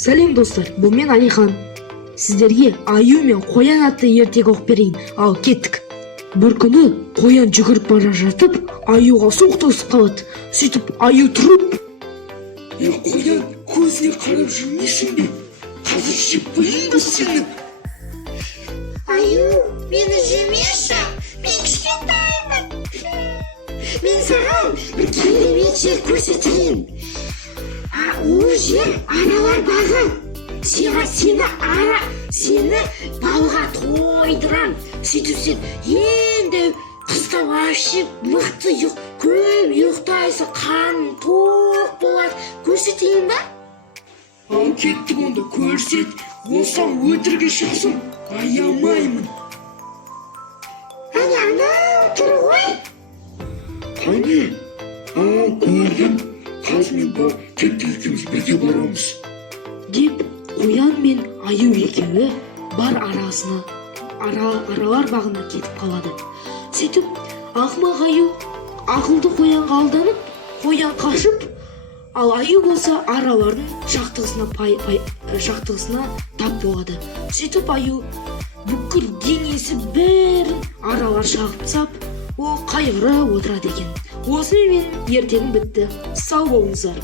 Сәлем достар, бұл мен Алихан. Сіздерге аю мен қоян атты ертегі оқып берейін. Ал кеттік. Бір күні қоян жүгіріп бара жатып, аюға соқтығысып қалады. Сөйтіп аю тұрып: Қоян, көзіне қарап жүрмейсің бе? Қазір жеп қояйын ба сені? Аю, мені жемеші, мен кішкентаймын. Мен саған бір керемет жер көрсетейін. Ол жер аралар бағы. Сені балға тойдырам. Сөйтіп сен енді қыста вообще мықты көп ұйықтайсың, қарның тоқ болады. Көрсетейін ба? Ал кеттік онда, көрсет. Болсам өтірге шықсын, аямаймын. Анау тұр ғой. Қане? Көрдім. Қазір мен бар, тек екеуміз бірге барамыз. деп қоян мен аю екеуі бар аралар бағына кетіп қалады. Сөйтіп ақымақ аю ақылды қоянға алданып, қоян қашып, ал аю болса аралардың шақтығысына тап болады. Сөйтіп аю бүкіл денесі бәрін аралар шағып тастап, ол қайғыра отырады екен. Осымен ертегім бітті. Сау болыңыздар.